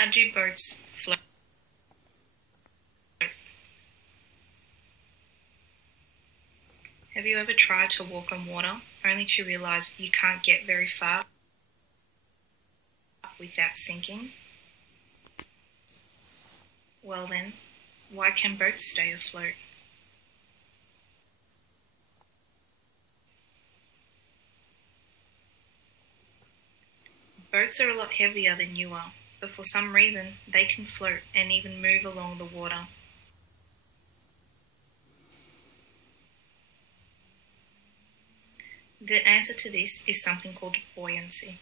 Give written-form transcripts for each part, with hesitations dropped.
How do boats float? Have you ever tried to walk on water only to realize you can't get very far without sinking? Well then, why can boats stay afloat? Boats are a lot heavier than you are, but for some reason they can float and even move along the water. The answer to this is something called buoyancy.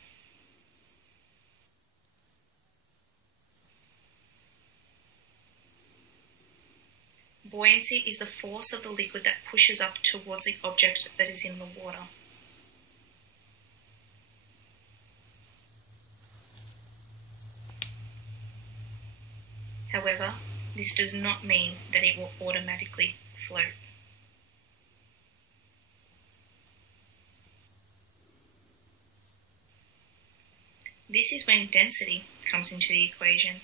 Buoyancy is the force of the liquid that pushes up towards the object that is in the water. However, this does not mean that it will automatically float. This is when density comes into the equation.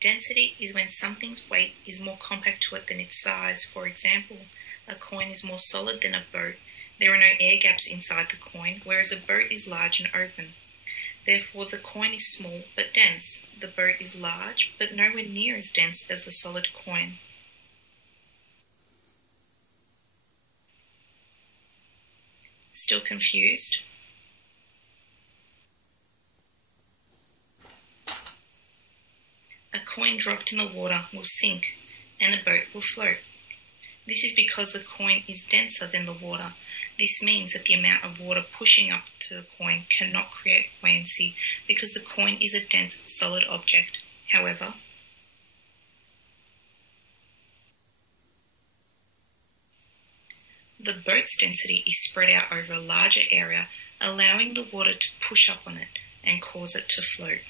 Density is when something's weight is more compact to it than its size. For example, a coin is more solid than a boat. There are no air gaps inside the coin, whereas a boat is large and open. Therefore, the coin is small but dense. The boat is large but nowhere near as dense as the solid coin. Still confused? A coin dropped in the water will sink and a boat will float. This is because the coin is denser than the water. This means that the amount of water pushing up to the coin cannot create buoyancy because the coin is a dense, solid object. However, the boat's density is spread out over a larger area, allowing the water to push up on it and cause it to float.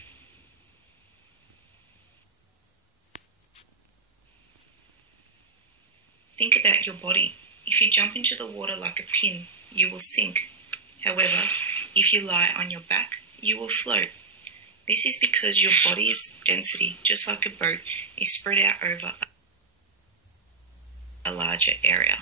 Think about your body. If you jump into the water like a pin, you will sink. However, if you lie on your back, you will float. This is because your body's density, just like a boat, is spread out over a larger area.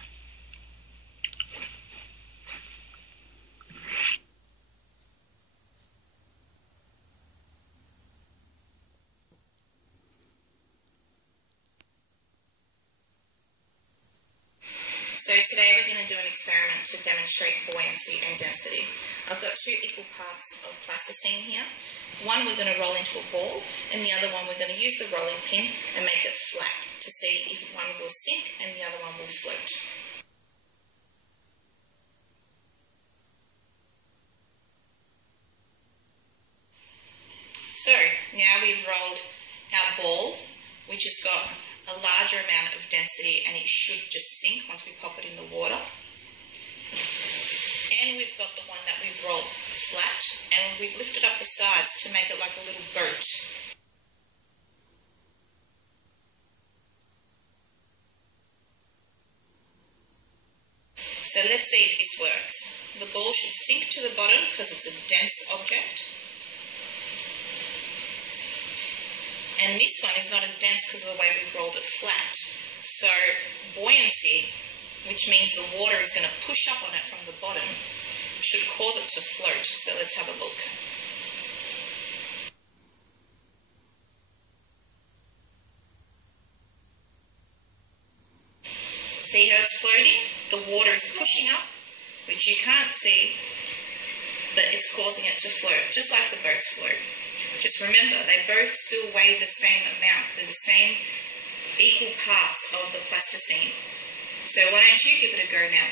So today we're going to do an experiment to demonstrate buoyancy and density. I've got two equal parts of plasticine here. One we're going to roll into a ball, and the other one we're going to use the rolling pin and make it flat to see if one will sink and the other one will float. So now we've rolled our ball, which has got a larger amount of density, and it should just sink once we pop it in the water. And we've got the one that we've rolled flat, and we've lifted up the sides to make it like a little boat. So let's see if this works. The ball should sink to the bottom because it's a dense object. And this one is not as dense because of the way we've rolled it flat. So buoyancy, which means the water is going to push up on it from the bottom, should cause it to float. So let's have a look. See how it's floating? The water is pushing up, which you can't see, but it's causing it to float, just like the boats float. Just remember, they both still weigh the same amount. They're the same equal parts of the plasticine. So why don't you give it a go now?